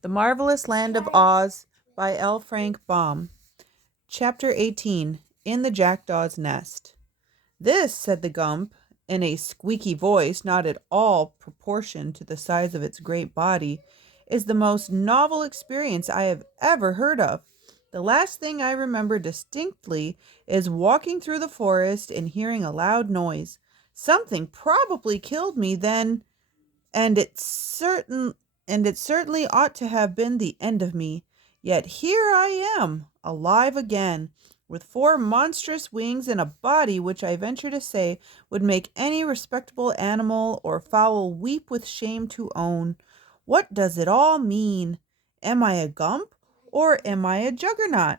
The Marvelous Land of Oz by L. Frank Baum. Chapter 18. In the Jackdaw's Nest. This, said the Gump, in a squeaky voice not at all proportioned to the size of its great body, is the most novel experience I have ever heard of. The last thing I remember distinctly is walking through the forest and hearing a loud noise. Something probably killed me then, and it certainly ought to have been the end of me. Yet here I am, alive again, with four monstrous wings and a body which I venture to say would make any respectable animal or fowl weep with shame to own. What does it all mean? Am I a Gump, or am I a Juggernaut?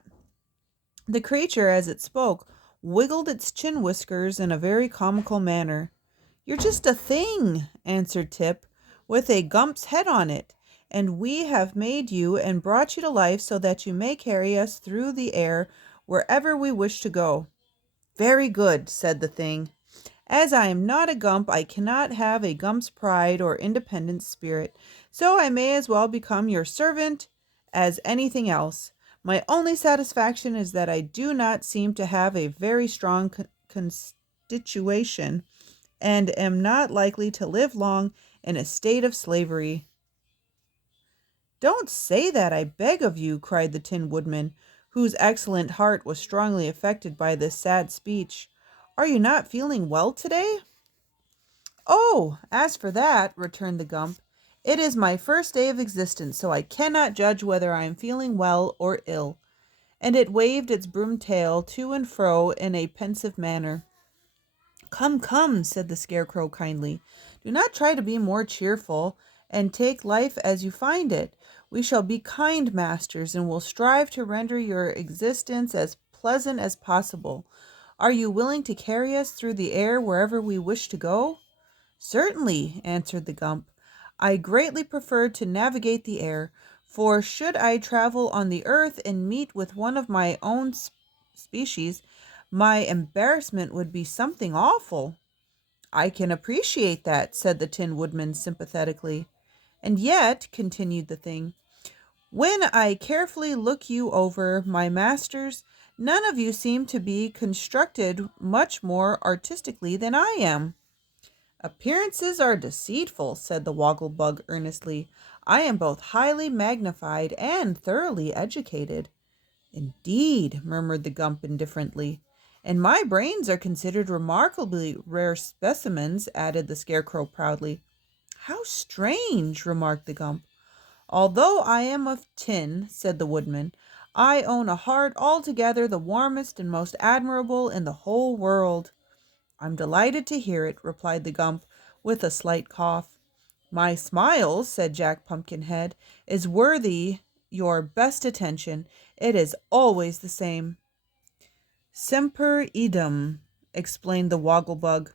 The creature, as it spoke, wiggled its chin whiskers in a very comical manner. "You're just a thing," answered Tip, "with a Gump's head on it, and we have made you and brought you to life so that you may carry us through the air wherever we wish to go." "Very good," said the thing. "As I am not a Gump, I cannot have a Gump's pride or independent spirit, so I may as well become your servant as anything else. My only satisfaction is that I do not seem to have a very strong constitution, and am not likely to live long in a state of slavery." "Don't say that, I beg of you," cried the Tin Woodman, whose excellent heart was strongly affected by this sad speech. "Are you not feeling well today?" "Oh, as for that," returned the Gump, "it is my first day of existence, so I cannot judge whether I am feeling well or ill." And it waved its broom tail to and fro in a pensive manner. "Come, come," said the Scarecrow kindly. "Do not try to be more cheerful, and take life as you find it. We shall be kind masters, and will strive to render your existence as pleasant as possible. Are you willing to carry us through the air wherever we wish to go?" "Certainly," answered the Gump. "I greatly prefer to navigate the air, for should I travel on the earth and meet with one of my own species, my embarrassment would be something awful." "I can appreciate that," said the Tin Woodman sympathetically. "And yet," continued the thing, "when I carefully look you over, my masters, none of you seem to be constructed much more artistically than I am." "Appearances are deceitful," said the Woggle-Bug earnestly. "I am both highly magnified and thoroughly educated." "Indeed," murmured the Gump indifferently. "And my brains are considered remarkably rare specimens," added the Scarecrow proudly. "How strange," remarked the Gump. "Although I am of tin," said the Woodman, "I own a heart altogether the warmest and most admirable in the whole world." "I'm delighted to hear it," replied the Gump with a slight cough. "My smile," said Jack Pumpkinhead, "is worthy your best attention. It is always the same." "Semper idem," explained the Woggle-Bug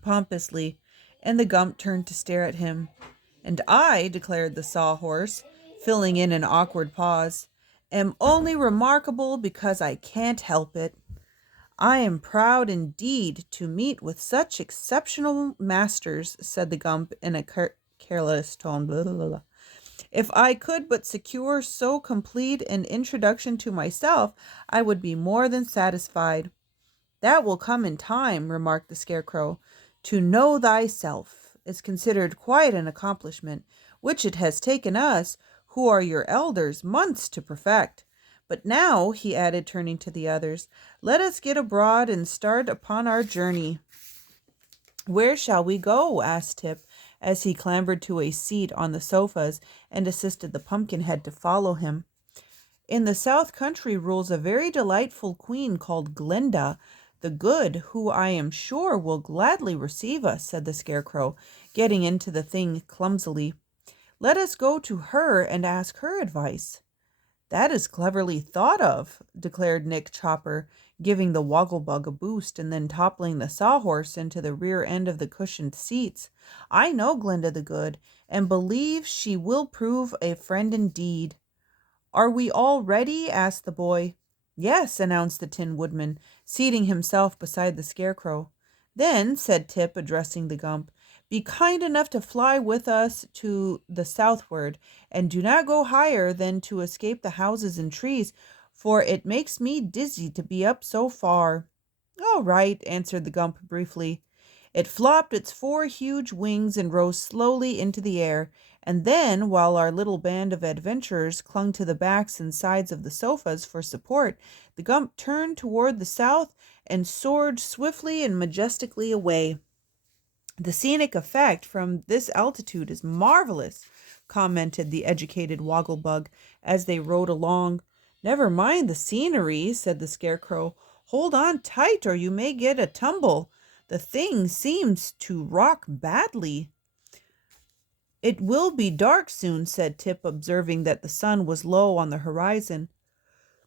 pompously, and the Gump turned to stare at him. "And I," declared the Sawhorse, filling in an awkward pause, "am only remarkable because I can't help it." "I am proud indeed to meet with such exceptional masters," said the Gump in a careless tone. Blah, blah, blah. "If I could but secure so complete an introduction to myself, I would be more than satisfied." "That will come in time," remarked the Scarecrow. "To know thyself is considered quite an accomplishment, which it has taken us, who are your elders, months to perfect. But now," he added, turning to the others, "let us get abroad and start upon our journey." "Where shall we go?" asked Tip, as he clambered to a seat on the sofas and assisted the Pumpkinhead to follow him. "In the South Country rules a very delightful queen called Glinda the Good, who I am sure will gladly receive us," said the Scarecrow, getting into the thing clumsily. "Let us go to her and ask her advice." "That is cleverly thought of," declared Nick Chopper, giving the Woggle-Bug a boost and then toppling the Sawhorse into the rear end of the cushioned seats. "I know Glinda the Good, and believe she will prove a friend indeed." "Are we all ready?" asked the boy. "Yes," announced the Tin Woodman, seating himself beside the Scarecrow. "Then," said Tip, addressing the Gump, Be kind enough to fly with us to the southward, and do not go higher than to escape the houses and trees, for it makes me dizzy to be up so far." "All right," answered the Gump briefly. It flopped its four huge wings and rose slowly into the air, and then, while our little band of adventurers clung to the backs and sides of the sofas for support, the Gump turned toward the south and soared swiftly and majestically away. "The scenic effect from this altitude is marvelous," commented the educated Wogglebug as they rode along. "Never mind the scenery," said the Scarecrow. "Hold on tight or you may get a tumble. The thing seems to rock badly." "It will be dark soon," said Tip, observing that the sun was low on the horizon.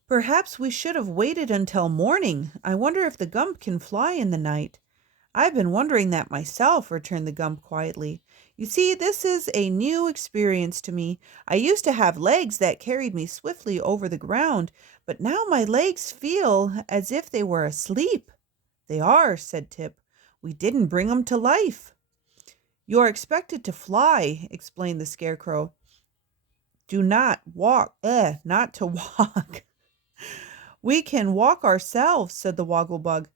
"Perhaps we should have waited until morning. I wonder if the Gump can fly in the night." "I've been wondering that myself," returned the Gump quietly. "You see, this is a new experience to me. I used to have legs that carried me swiftly over the ground, but now my legs feel as if they were asleep." "They are," said Tip. "We didn't bring 'em to life." "You're expected to fly," explained the Scarecrow. "Do not walk, not to walk." "We can walk ourselves," said the Wogglebug.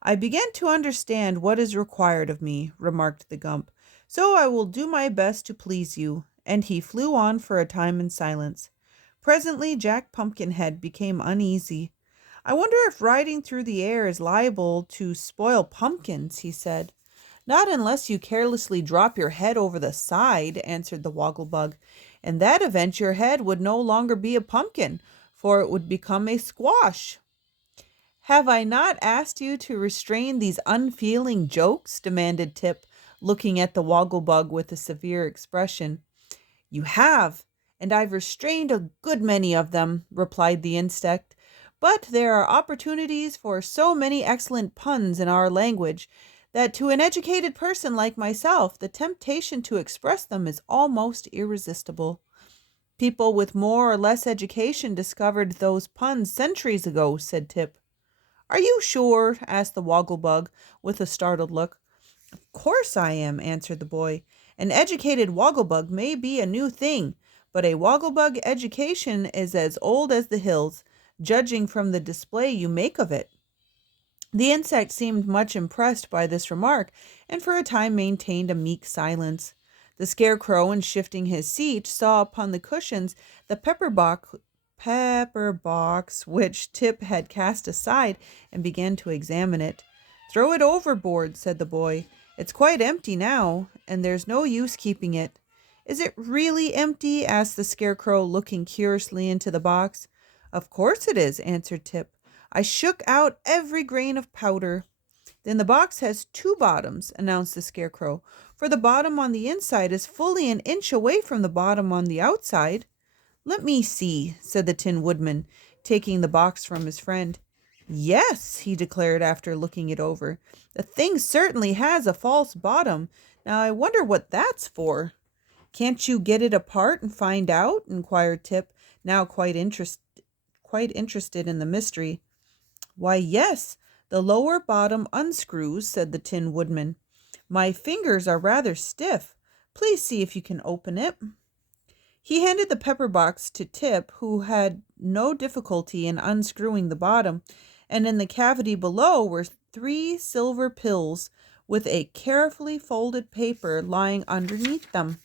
"I begin to understand what is required of me," remarked the Gump, "so I will do my best to please you." And he flew on for a time in silence. Presently Jack Pumpkinhead became uneasy. "I wonder if riding through the air is liable to spoil pumpkins," he said. "Not unless you carelessly drop your head over the side," answered the Wogglebug. "In that event your head would no longer be a pumpkin, for it would become a squash." "Have I not asked you to restrain these unfeeling jokes?" demanded Tip, looking at the Wogglebug with a severe expression. "You have, and I've restrained a good many of them," replied the insect. "But there are opportunities for so many excellent puns in our language that to an educated person like myself the temptation to express them is almost irresistible. People with more or less education discovered those puns centuries ago," said Tip. "Are you sure?" asked the Wogglebug with a startled look. "Of course I am," answered the boy. "An educated Wogglebug may be a new thing, but a Wogglebug education is as old as the hills, judging from the display you make of it." The insect seemed much impressed by this remark, and for a time maintained a meek silence. The Scarecrow, in shifting his seat, saw upon the cushions the pepper box which Tip had cast aside, and began to examine it. "Throw it overboard," said the boy. "It's quite empty now, and there's no use keeping it." "Is it really empty?" asked the Scarecrow, looking curiously into the box. "Of course it is," answered Tip. "I shook out every grain of powder." "Then the box has two bottoms," announced the Scarecrow, "for the bottom on the inside is fully an inch away from the bottom on the outside." "Let me see," said the Tin Woodman, taking the box from his friend. "Yes," he declared after looking it over, "the thing certainly has a false bottom. Now I wonder what that's for." "Can't you get it apart and find out?" inquired Tip, now quite interested in the mystery. "Why, yes, the lower bottom unscrews," said the Tin Woodman. "My fingers are rather stiff. Please see if you can open it." He handed the pepper box to Tip, who had no difficulty in unscrewing the bottom, and in the cavity below were 3 silver pills with a carefully folded paper lying underneath them.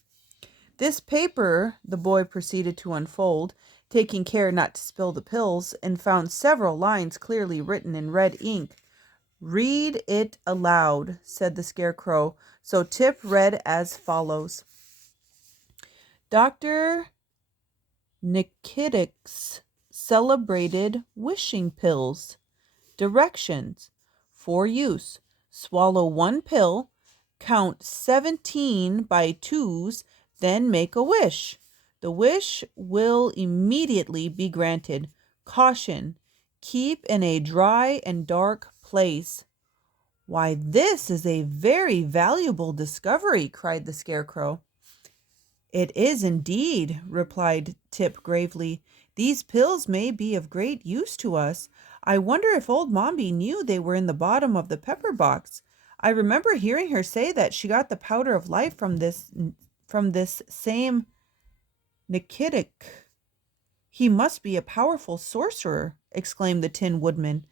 This paper the boy proceeded to unfold, taking care not to spill the pills, and found several lines clearly written in red ink. "Read it aloud," said the Scarecrow, so Tip read as follows: "Dr. Nikitic's celebrated wishing pills. Directions: for use, swallow 1 pill, count 17 by twos, then make a wish. The wish will immediately be granted. Caution: keep in a dry and dark place." "Why, this is a very valuable discovery," cried the Scarecrow. "It is indeed," replied Tip gravely. "These pills may be of great use to us. I wonder if old Mombi knew they were in the bottom of the pepper box. I remember hearing her say that she got the powder of life from this same Nikitic. He must be a powerful sorcerer, exclaimed the Tin Woodman.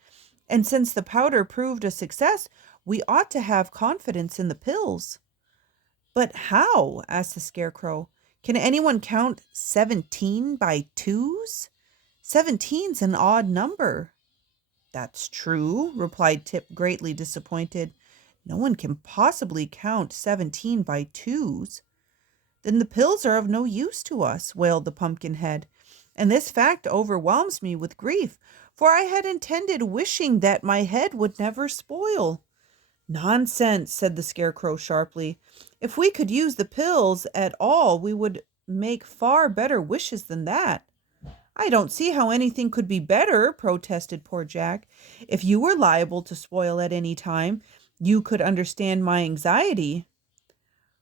And since the powder proved a success, we ought to have confidence in the pills. But how? Asked the Scarecrow. Can anyone count 17 by twos? 17's an odd number. That's true, replied Tip, greatly disappointed. No one can possibly count 17 by twos. Then the pills are of no use to us, wailed the Pumpkinhead. And this fact overwhelms me with grief, for I had intended wishing that my head would never spoil. Nonsense, said the Scarecrow sharply. If we could use the pills at all, we would make far better wishes than that. I don't see how anything could be better, protested poor Jack. If you were liable to spoil at any time, you could understand my anxiety.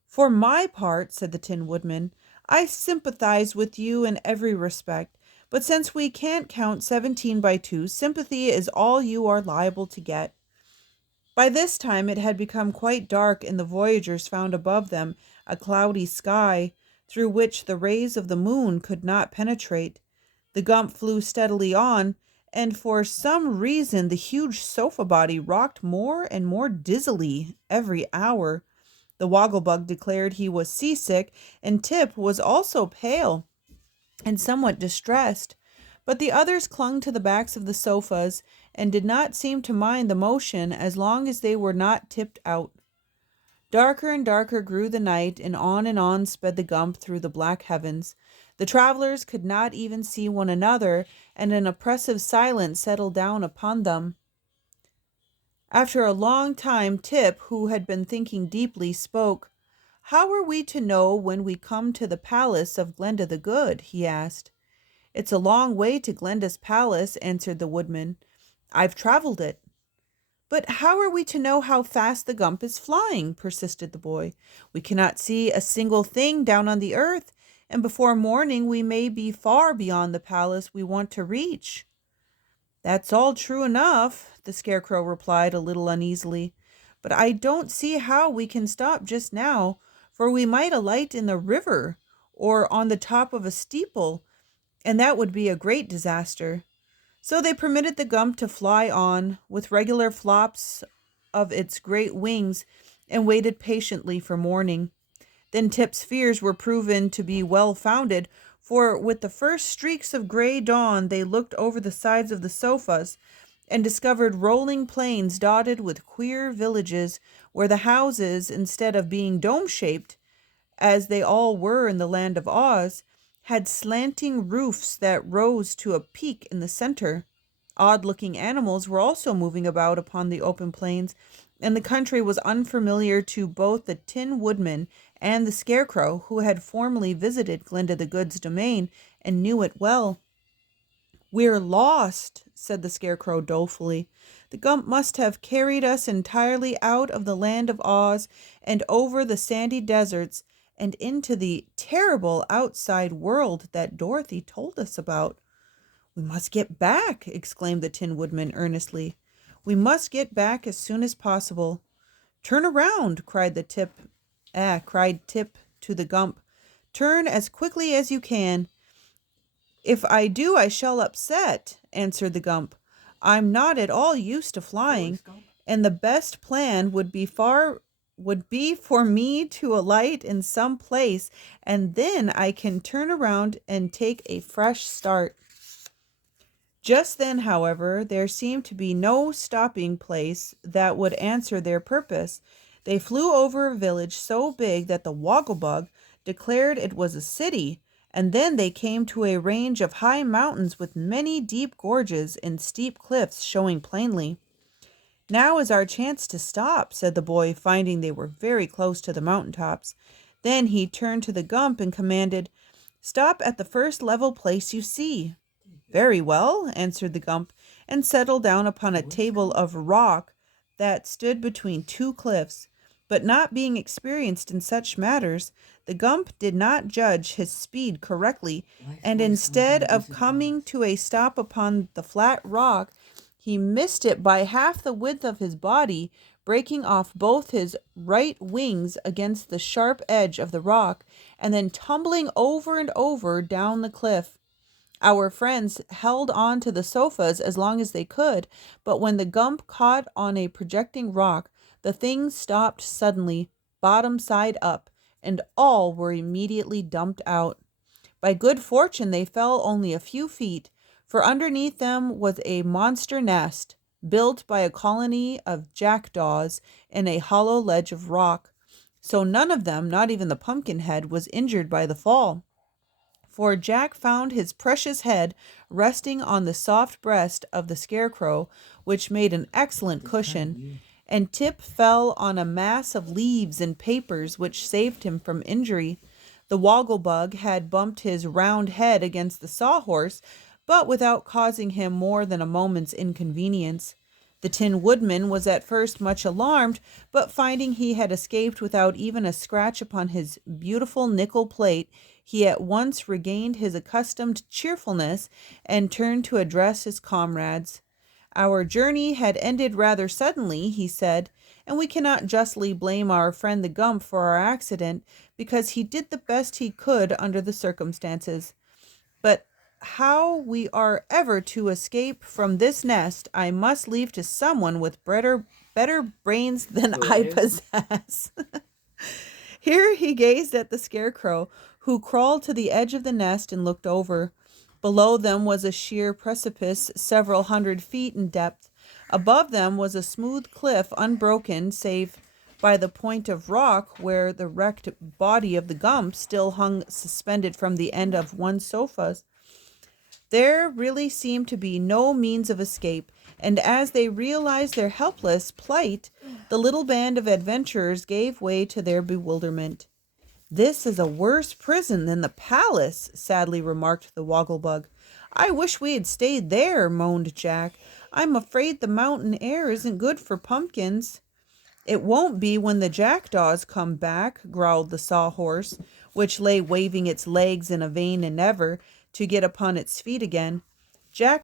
For my part, said the Tin Woodman, I sympathize with you in every respect, but since we can't count 17 by 2, sympathy is all you are liable to get. By this time it had become quite dark, and the voyagers found above them a cloudy sky through which the rays of the moon could not penetrate. The Gump flew steadily on, and for some reason the huge sofa body rocked more and more dizzily every hour. The Wogglebug declared he was seasick, and Tip was also pale and somewhat distressed. But the others clung to the backs of the sofas and did not seem to mind the motion as long as they were not tipped out. Darker and darker grew the night, and on sped the Gump through the black heavens. The travelers could not even see one another, and an oppressive silence settled down upon them. After a long time, Tip, who had been thinking deeply, spoke. "How are we to know when we come to the palace of Glenda the Good?" he asked. "It's a long way to Glenda's palace," answered the Woodman. "I've traveled it." "But how are we to know how fast the Gump is flying?" persisted the boy. "We cannot see a single thing down on the earth, and before morning we may be far beyond the palace we want to reach." "That's all true enough," the Scarecrow replied a little uneasily, "but I don't see how we can stop just now, for we might alight in the river or on the top of a steeple, and that would be a great disaster." So they permitted the Gump to fly on, with regular flops of its great wings, and waited patiently for morning. Then Tip's fears were proven to be well founded, for with the first streaks of gray dawn they looked over the sides of the sofas and discovered rolling plains dotted with queer villages, where the houses, instead of being dome-shaped, as they all were in the Land of Oz, had slanting roofs that rose to a peak in the center. Odd-looking animals were also moving about upon the open plains, and the country was unfamiliar to both the Tin Woodman and the Scarecrow, who had formerly visited Glinda the Good's domain and knew it well. "We're lost," said the Scarecrow dolefully. "The Gump must have carried us entirely out of the Land of Oz and over the sandy deserts and into the terrible outside world that Dorothy told us about." "We must get back," exclaimed the Tin Woodman earnestly. "We must get back as soon as possible." "Turn around," cried Tip to the Gump. "Turn as quickly as you can." "If I do, I shall upset," answered the Gump. "I'm not at all used to flying, and the best plan would be for me to alight in some place, and then I can turn around and take a fresh start." Just then, however, there seemed to be no stopping place that would answer their purpose. They flew over a village so big that the Wogglebug declared it was a city, and then they came to a range of high mountains with many deep gorges and steep cliffs showing plainly. "Now is our chance to stop," said the boy, finding they were very close to the mountain tops. Then he turned to the Gump and commanded, "Stop at the first level place you see." "Very well," answered the Gump, and settled down upon a table of rock that stood between two cliffs. But not being experienced in such matters, the Gump did not judge his speed correctly, and instead of coming to a stop upon the flat rock, he missed it by half the width of his body, breaking off both his right wings against the sharp edge of the rock, and then tumbling over and over down the cliff. Our friends held on to the sofas as long as they could, but when the gump caught on a projecting rock, the thing stopped suddenly, bottom side up, and all were immediately dumped out. By good fortune, they fell only a few feet, for underneath them was a monster nest, built by a colony of jackdaws in a hollow ledge of rock. So none of them, not even the Pumpkinhead, was injured by the fall. For Jack found his precious head resting on the soft breast of the Scarecrow, which made an excellent cushion, and Tip fell on a mass of leaves and papers, which saved him from injury. The Wogglebug had bumped his round head against the Sawhorse, but without causing him more than a moment's inconvenience. The Tin Woodman was at first much alarmed, but finding he had escaped without even a scratch upon his beautiful nickel plate, he at once regained his accustomed cheerfulness and turned to address his comrades. Our journey had ended rather suddenly, he said, and we cannot justly blame our friend the Gump for our accident, because he did the best he could under the circumstances. But how we are ever to escape from this nest, I must leave to someone with better brains than I possess. Here he gazed at the Scarecrow, who crawled to the edge of the nest and looked over. Below them was a sheer precipice several 100 feet in depth. Above them was a smooth cliff, unbroken save by the point of rock where the wrecked body of the Gump still hung suspended from the end of one sofa. There really seemed to be no means of escape, and as they realized their helpless plight, the little band of adventurers gave way to their bewilderment. "This is a worse prison than the palace," sadly remarked the Wogglebug. "I wish we had stayed there," moaned Jack. "I'm afraid the mountain air isn't good for pumpkins." "It won't be when the jackdaws come back," growled the Sawhorse, which lay waving its legs in a vain endeavor to get upon its feet again. Jack